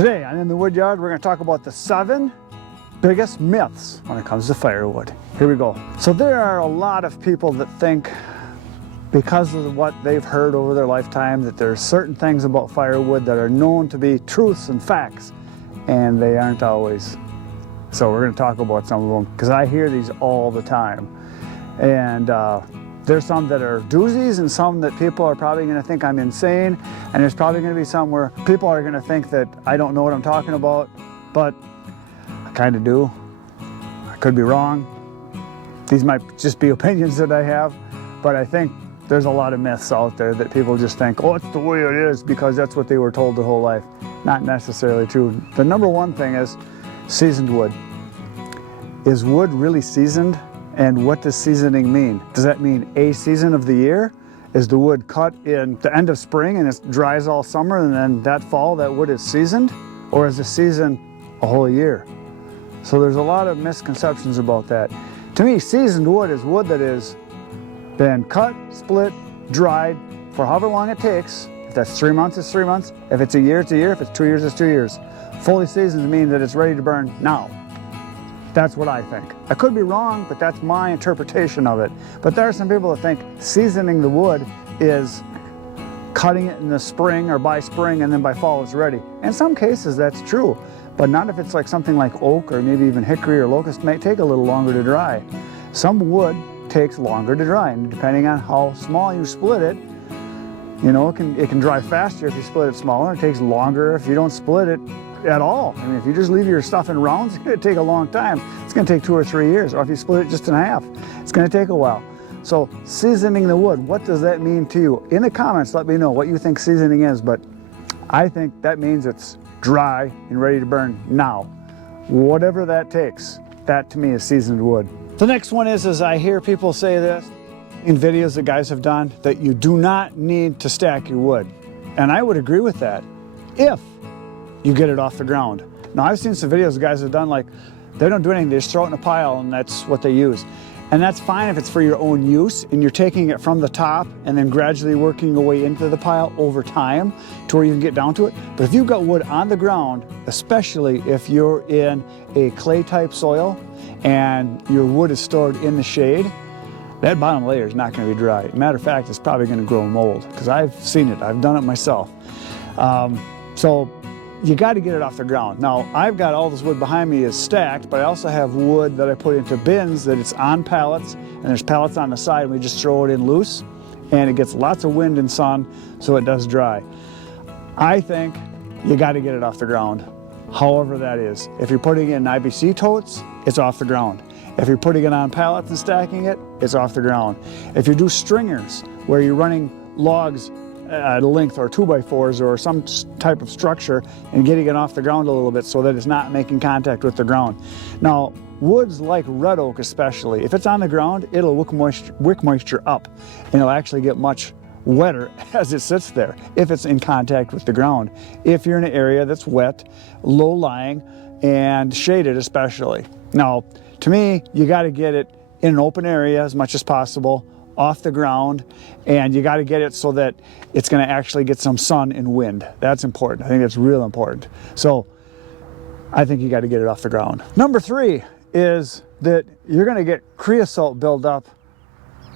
Today on In the Wood Yard, we're going to talk about the 7 biggest myths when it comes to firewood. Here we go. So there are a lot of people that think, because of what they've heard over their lifetime, that there's certain things about firewood that are known to be truths and facts, and they aren't always. So we're going to talk about some of them, because I hear these all the time. And there's some that are doozies and some that people are probably going to think I'm insane, and there's probably going to be some where people are going to think that I don't know what I'm talking about, but I kind of do. I could be wrong. These might just be opinions that I have, but I think there's a lot of myths out there that people just think, oh, it's the way it is because that's what they were told their whole life. Not necessarily true. The number one thing is seasoned wood. Is wood really seasoned? And what does seasoning mean? Does that mean a season of the year? Is the wood cut in the end of spring and it dries all summer, and then that fall that wood is seasoned? Or is the season a whole year? So there's a lot of misconceptions about that. To me, seasoned wood is wood that has been cut, split, dried for however long it takes. If that's 3 months, it's 3 months. If it's a year, it's a year. If it's 2 years, it's 2 years. Fully seasoned means that it's ready to burn now. That's what I think. I could be wrong, but that's my interpretation of it. But there are some people that think seasoning the wood is cutting it in the spring or by spring and then by fall it's ready. In some cases that's true, but not if it's like something like oak or maybe even hickory or locust. It may take a little longer to dry. Some wood takes longer to dry, and depending on how small you split it, you know, it can dry faster if you split it smaller. It takes longer if you don't split it at all. I mean, if you just leave your stuff in rounds, it's going to take a long time. It's going to take 2 or 3 years. Or if you split it just in half, it's going to take a while. So seasoning the wood, what does that mean to you? In the comments, let me know what you think seasoning is, but I think that means it's dry and ready to burn now. Whatever that takes, that to me is seasoned wood. The next one is I hear people say this in videos that guys have done, that you do not need to stack your wood. And I would agree with that if you get it off the ground. Now, I've seen some videos guys have done, like, they don't do anything, they just throw it in a pile and that's what they use. And that's fine if it's for your own use and you're taking it from the top and then gradually working your way into the pile over time to where you can get down to it. But if you've got wood on the ground, especially if you're in a clay type soil and your wood is stored in the shade, that bottom layer is not going to be dry. Matter of fact, it's probably going to grow mold, because I've seen it, I've done it myself. So you got to get it off the ground. Now, I've got all this wood behind me is stacked, but I also have wood that I put into bins that it's on pallets, and there's pallets on the side, and we just throw it in loose, and it gets lots of wind and sun, so it does dry. I think you got to get it off the ground, however that is. If you're putting it in IBC totes, it's off the ground. If you're putting it on pallets and stacking it, it's off the ground. If you do stringers, where you're running logs at a length or 2x4s or some type of structure and getting it off the ground a little bit so that it's not making contact with the ground. Now, woods like red oak especially, if it's on the ground, it'll wick moisture up, and it'll actually get much wetter as it sits there if it's in contact with the ground. If you're in an area that's wet, low-lying, and shaded especially. Now, to me, you got to get it in an open area as much as possible, off the ground, and you got to get it so that it's going to actually get some sun and wind. That's important. I think that's real important. So I think you got to get it off the ground. Number 3 is that you're going to get creosote buildup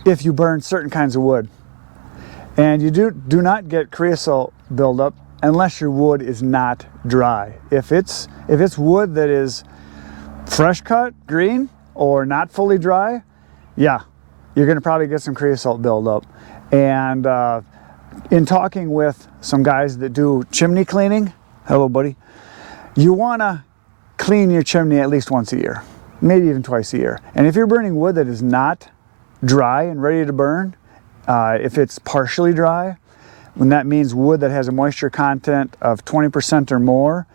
if you burn certain kinds of wood. And you do not get creosote buildup unless your wood is not dry. If it's wood that is fresh cut, green, or not fully dry, yeah, you're going to probably get some creosote buildup. And in talking with some guys that do chimney cleaning, hello buddy, you want to clean your chimney at least once a year, maybe even twice a year. And if you're burning wood that is not dry and ready to burn, if it's partially dry, when that means wood that has a moisture content of 20% or more,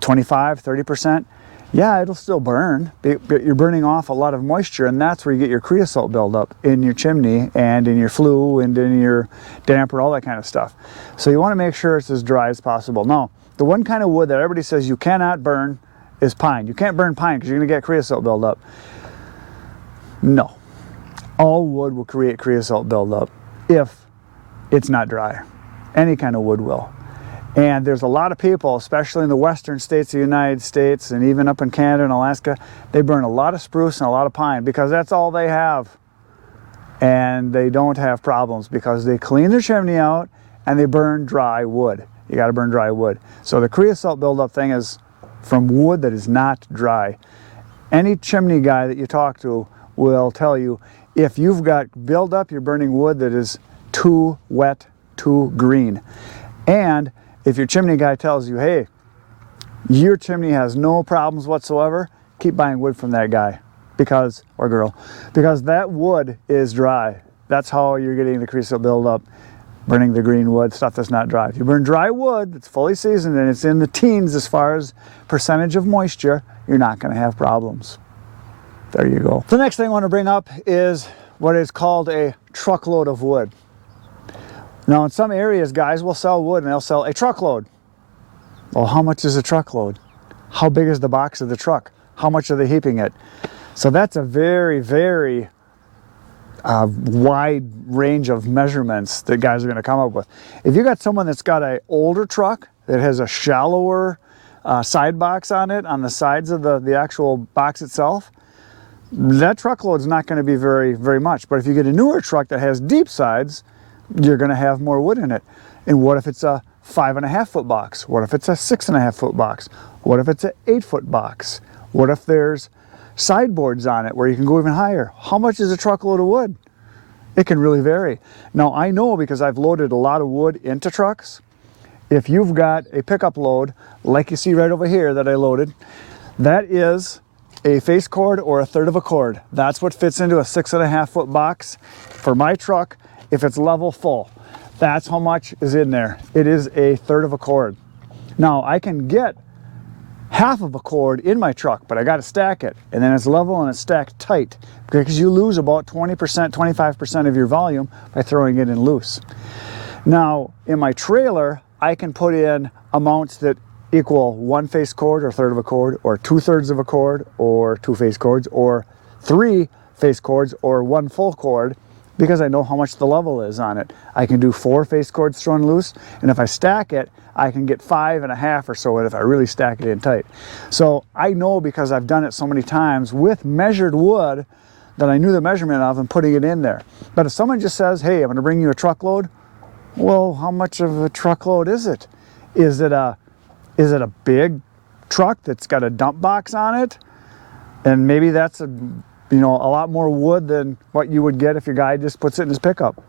25, 30%, yeah, it'll still burn, but you're burning off a lot of moisture, and that's where you get your creosote buildup in your chimney and in your flue and in your damper, all that kind of stuff. So you want to make sure it's as dry as possible. Now, the one kind of wood that everybody says you cannot burn is pine. You can't burn pine because you're going to get creosote buildup. No. All wood will create creosote buildup if it's not dry. Any kind of wood will. And there's a lot of people, especially in the western states of the United States and even up in Canada and Alaska, they burn a lot of spruce and a lot of pine because that's all they have. And they don't have problems because they clean their chimney out and they burn dry wood. You got to burn dry wood. So the creosote buildup thing is from wood that is not dry. Any chimney guy that you talk to will tell you if you've got buildup, you're burning wood that is too wet, too green. And if your chimney guy tells you, hey, your chimney has no problems whatsoever, keep buying wood from that guy because, or girl, because that wood is dry. That's how you're getting the creosote buildup, burning the green wood, stuff that's not dry. If you burn dry wood that's fully seasoned and it's in the teens as far as percentage of moisture, you're not going to have problems. There you go. The next thing I want to bring up is what is called a truckload of wood. Now in some areas, guys will sell wood and they'll sell a truckload. Well, how much is a truckload? How big is the box of the truck? How much are they heaping it? So that's a very, very wide range of measurements that guys are going to come up with. If you got someone that's got an older truck that has a shallower side box on it, on the sides of the actual box itself, that truckload is not going to be very, very much. But if you get a newer truck that has deep sides, you're going to have more wood in it. And what if it's a 5.5 foot box? What if it's a 6.5 foot box? What if it's an 8 foot box? What if there's sideboards on it where you can go even higher? How much is a truckload of wood? It can really vary. Now I know because I've loaded a lot of wood into trucks. If you've got a pickup load, like you see right over here that I loaded, that is a face cord or 1/3 of a cord. That's what fits into a 6.5 foot box for my truck. If it's level full, that's how much is in there. It is a 1/3 of a cord. Now I can get half of a cord in my truck, but I got to stack it, and then it's level and it's stacked tight because you lose about 20%, 25% of your volume by throwing it in loose. Now in my trailer, I can put in amounts that equal 1 face cord or 1/3 of a cord, or 2/3 of a cord, or 2 face cords, or 3 face cords, or 1 full cord, because I know how much the level is on it. I can do 4 face cords thrown loose, and if I stack it, I can get 5.5 or so if I really stack it in tight. So I know because I've done it so many times with measured wood that I knew the measurement of and putting it in there. But if someone just says, hey, I'm going to bring you a truckload, well, how much of a truckload is it? Is it a big truck that's got a dump box on it? And maybe that's a lot more wood than what you would get if your guy just puts it in his pickup.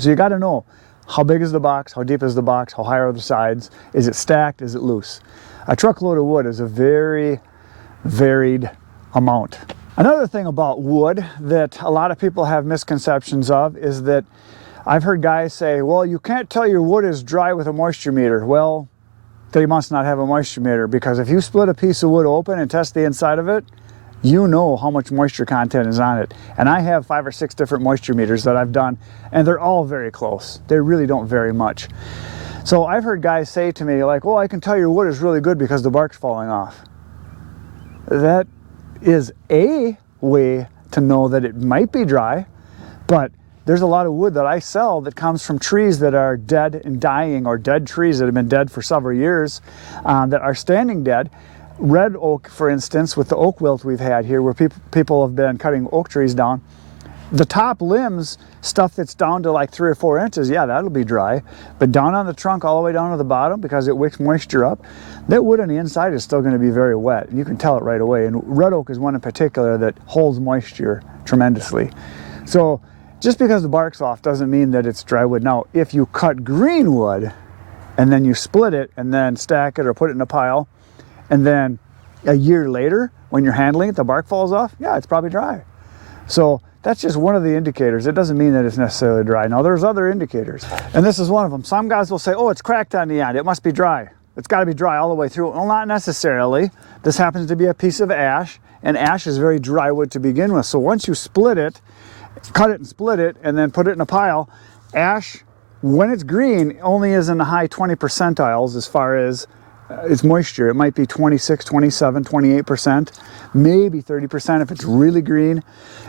So you got to know how big is the box, how deep is the box, how high are the sides, is it stacked, is it loose? A truckload of wood is a very varied amount. Another thing about wood that a lot of people have misconceptions of is that I've heard guys say, well, you can't tell your wood is dry with a moisture meter. Well, they must not have a moisture meter, because if you split a piece of wood open and test the inside of it, you know how much moisture content is on it. And I have 5 or 6 different moisture meters that I've done, and they're all very close. They really don't vary much. So I've heard guys say to me like, well, I can tell your wood is really good because the bark's falling off. That is a way to know that it might be dry, but there's a lot of wood that I sell that comes from trees that are dead and dying, or dead trees that have been dead for several years that are standing dead. Red oak, for instance, with the oak wilt we've had here, where people have been cutting oak trees down, the top limbs, stuff that's down to like 3 or 4 inches, yeah, that'll be dry. But down on the trunk all the way down to the bottom, because it wicks moisture up, that wood on the inside is still going to be very wet. You can tell it right away. And red oak is one in particular that holds moisture tremendously. So just because the bark's off doesn't mean that it's dry wood. Now, if you cut green wood and then you split it and then stack it or put it in a pile, and then a year later, when you're handling it, the bark falls off, yeah, it's probably dry. So that's just one of the indicators. It doesn't mean that it's necessarily dry. Now, there's other indicators, and this is one of them. Some guys will say, oh, it's cracked on the end, it must be dry. It's got to be dry all the way through. Well, not necessarily. This happens to be a piece of ash, and ash is very dry wood to begin with. So once you split it, cut it and split it, and then put it in a pile, ash, when it's green, only is in the high 20 percentiles as far as its moisture. It might be 26, 27, 28%, maybe 30% if it's really green.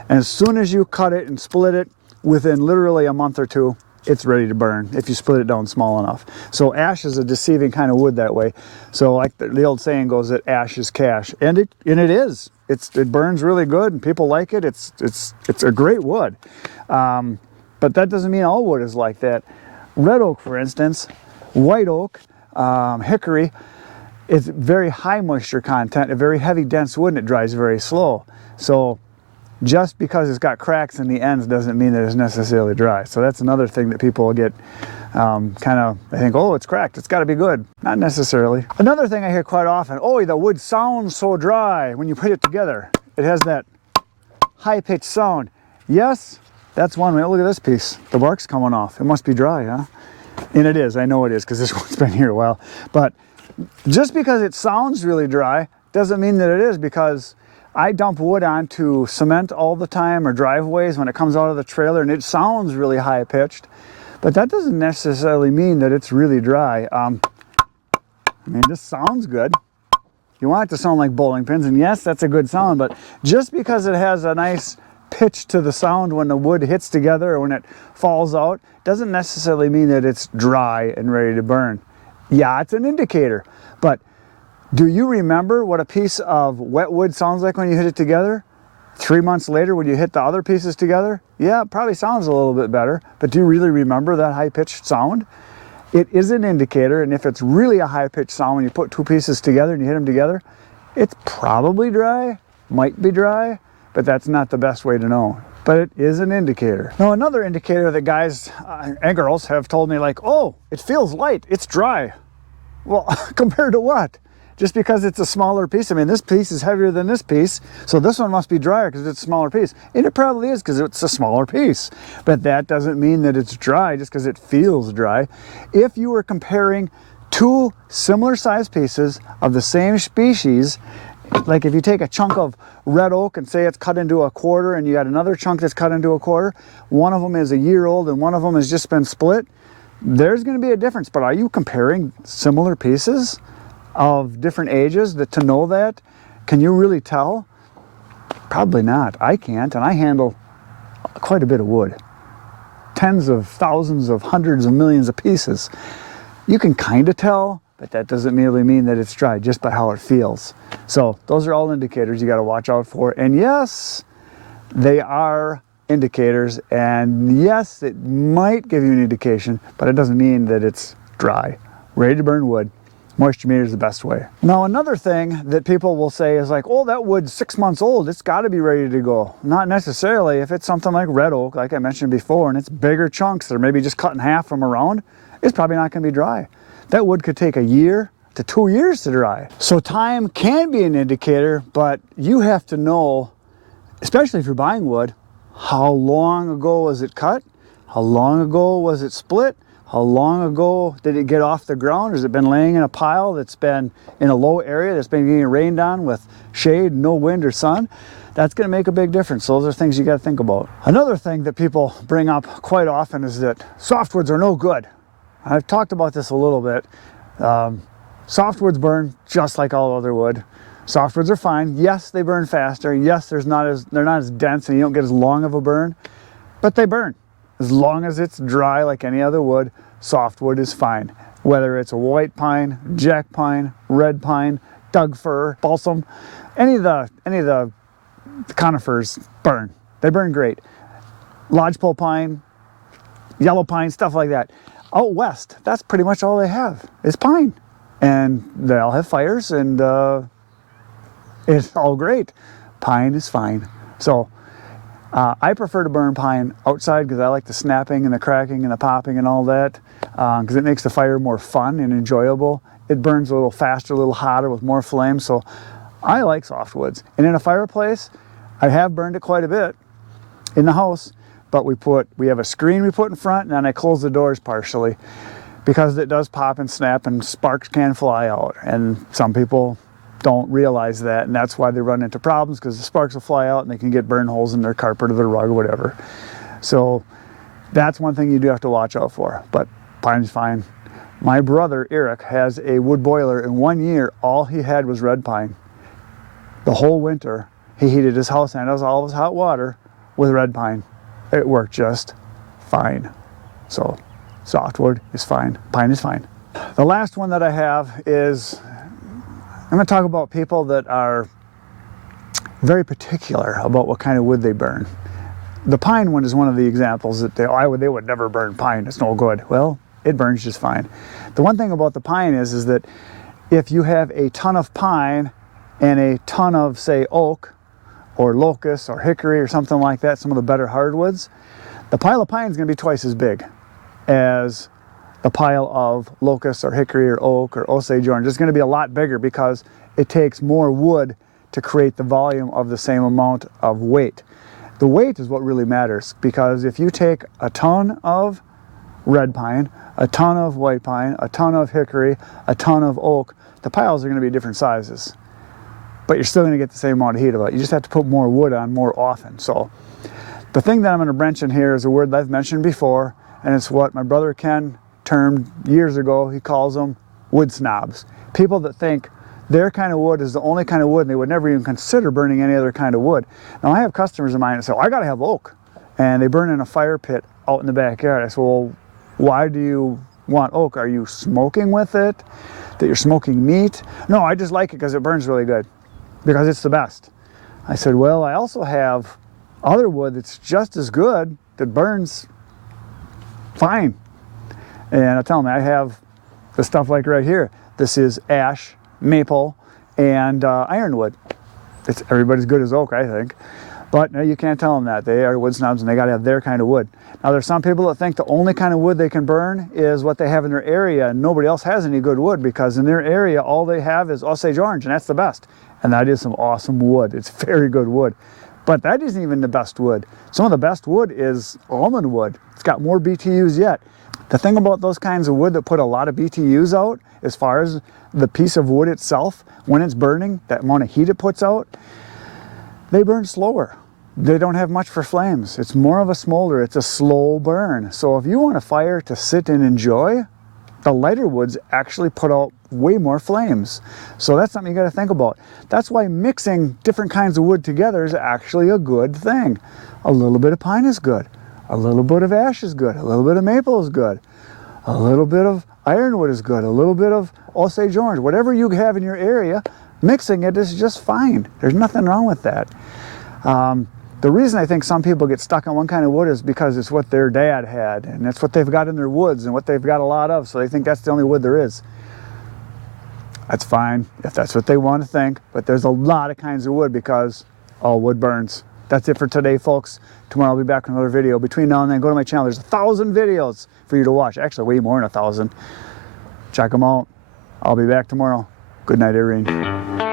And as soon as you cut it and split it, within literally a month or two, it's ready to burn if you split it down small enough. So ash is a deceiving kind of wood that way. So like the old saying goes that ash is cash, and it is. It burns really good, and people like it. It's a great wood, but that doesn't mean all wood is like that. Red oak, for instance, white oak, hickory, it's very high moisture content, a very heavy, dense wood, and it dries very slow. So just because it's got cracks in the ends doesn't mean that it's necessarily dry. So that's another thing that people get they think, oh, it's cracked, it's got to be good. Not necessarily. Another thing I hear quite often, oh, the wood sounds so dry when you put it together. It has that high-pitched sound. Yes, that's one way. Look at this piece. The bark's coming off. It must be dry, huh? And it is. I know it is because this one's been here a while. But just because it sounds really dry doesn't mean that it is, because I dump wood onto cement all the time or driveways when it comes out of the trailer and it sounds really high pitched, but that doesn't necessarily mean that it's really dry. I mean, this sounds good. You want it to sound like bowling pins, and yes, that's a good sound, but just because it has a nice pitch to the sound when the wood hits together or when it falls out doesn't necessarily mean that it's dry and ready to burn. Yeah, it's an indicator, but do you remember what a piece of wet wood sounds like when you hit it together? 3 months later when you hit the other pieces together? Yeah, it probably sounds a little bit better, but do you really remember that high-pitched sound? It is an indicator, and if it's really a high-pitched sound when you put two pieces together and you hit them together, it's probably dry, might be dry, but that's not the best way to know. But it is an indicator. Now, another indicator that guys and girls have told me, like, oh, it feels light, it's dry. Well, compared to what? Just because it's a smaller piece. I mean, this piece is heavier than this piece, so this one must be drier because it's a smaller piece. And it probably is because it's a smaller piece. But that doesn't mean that it's dry just because it feels dry. If you were comparing two similar sized pieces of the same species, like if you take a chunk of red oak and say it's cut into a quarter, and you got another chunk that's cut into a quarter, one of them is a year old and one of them has just been split, there's going to be a difference. But are you comparing similar pieces of different ages to know that? Can you really tell? Probably not. I can't, and I handle quite a bit of wood. Tens of thousands of hundreds of millions of pieces. You can kind of tell, but that doesn't merely mean that it's dry just by how it feels. So those are all indicators you got to watch out for. And yes, they are indicators, and yes, it might give you an indication, but it doesn't mean that it's dry. Ready to burn wood. Moisture meter is the best way. Now, another thing that people will say is like, oh, that wood's 6 months old, it's got to be ready to go. Not necessarily. If it's something like red oak, like I mentioned before, and it's bigger chunks that are maybe just cut in half from around, it's probably not going to be dry. That wood could take a year to 2 years to dry. So time can be an indicator, but you have to know, especially if you're buying wood, how long ago was it cut? How long ago was it split? How long ago did it get off the ground? Has it been laying in a pile that's been in a low area that's been getting rained on with shade, no wind or sun? That's going to make a big difference. Those are things you got to think about. Another thing that people bring up quite often is that softwoods are no good. I've talked about this a little bit. Softwoods burn just like all other wood. Softwoods are fine. Yes, they burn faster. Yes, they're not as dense and you don't get as long of a burn, but they burn. As long as it's dry like any other wood, softwood is fine. Whether it's a white pine, jack pine, red pine, Doug fir, balsam, any of the conifers burn. They burn great. Lodgepole pine, yellow pine, stuff like that. Out west, that's pretty much all they have is pine. And they all have fires, and it's all great. Pine is fine. So I prefer to burn pine outside because I like the snapping and the cracking and the popping and all that, because it makes the fire more fun and enjoyable. It burns a little faster, a little hotter with more flame, so I like softwoods. And in a fireplace, I have burned it quite a bit in the house, but we have a screen we put in front, and then I close the doors partially because it does pop and snap and sparks can fly out, and some people don't realize that, and that's why they run into problems, because the sparks will fly out and they can get burn holes in their carpet or their rug or whatever. So that's one thing you do have to watch out for, but pine's fine. My brother Eric has a wood boiler, and 1 year all he had was red pine. The whole winter he heated his house and all of his hot water with red pine. It worked just fine. So softwood is fine, pine is fine. The last one that I have is, I'm going to talk about people that are very particular about what kind of wood they burn. The pine one is one of the examples that they would never burn pine, it's no good. Well, it burns just fine. The one thing about the pine is that if you have a ton of pine and a ton of, say, oak or locust or hickory or something like that, some of the better hardwoods, the pile of pine is going to be twice as big as the pile of locust or hickory or oak or Osage orange. It's going to be a lot bigger because it takes more wood to create the volume of the same amount of weight. The weight is what really matters, because if you take a ton of red pine, a ton of white pine, a ton of hickory, a ton of oak, the piles are going to be different sizes. But you're still going to get the same amount of heat of it. You just have to put more wood on more often. So the thing that I'm going to mention here is a word that I've mentioned before, and it's what my brother Ken termed years ago. He calls them wood snobs. People that think their kind of wood is the only kind of wood, and they would never even consider burning any other kind of wood. Now, I have customers of mine that say, I got to have oak, and they burn in a fire pit out in the backyard. I say, well, why do you want oak? Are you smoking with it? That you're smoking meat? No, I just like it because it burns really good, because it's the best. I said, well, I also have other wood that's just as good that burns fine. And I tell them, I have the stuff like right here. This is ash, maple, and ironwood. It's everybody's good as oak, I think. But no, you can't tell them that. They are wood snobs and they got to have their kind of wood. Now, there's some people that think the only kind of wood they can burn is what they have in their area, and nobody else has any good wood, because in their area all they have is Osage orange, and that's the best. And that is some awesome wood. It's very good wood. But that isn't even the best wood. Some of the best wood is almond wood. It's got more BTUs yet. The thing about those kinds of wood that put a lot of BTUs out, as far as the piece of wood itself, when it's burning, that amount of heat it puts out, they burn slower. They don't have much for flames. It's more of a smolder. It's a slow burn. So if you want a fire to sit and enjoy, the lighter woods actually put out way more flames. So that's something you got to think about. That's why mixing different kinds of wood together is actually a good thing. A little bit of pine is good. A little bit of ash is good. A little bit of maple is good. A little bit of ironwood is good. A little bit of Osage orange. Whatever you have in your area, mixing it is just fine. There's nothing wrong with that. The reason I think some people get stuck on one kind of wood is because it's what their dad had, and it's what they've got in their woods and what they've got a lot of, so they think that's the only wood there is. That's fine if that's what they want to think, but there's a lot of kinds of wood because all wood burns. That's it for today, folks. Tomorrow I'll be back with another video. Between now and then, go to my channel. There's 1,000 videos for you to watch. Actually, way more than 1,000. Check them out. I'll be back tomorrow. Good night, Irene.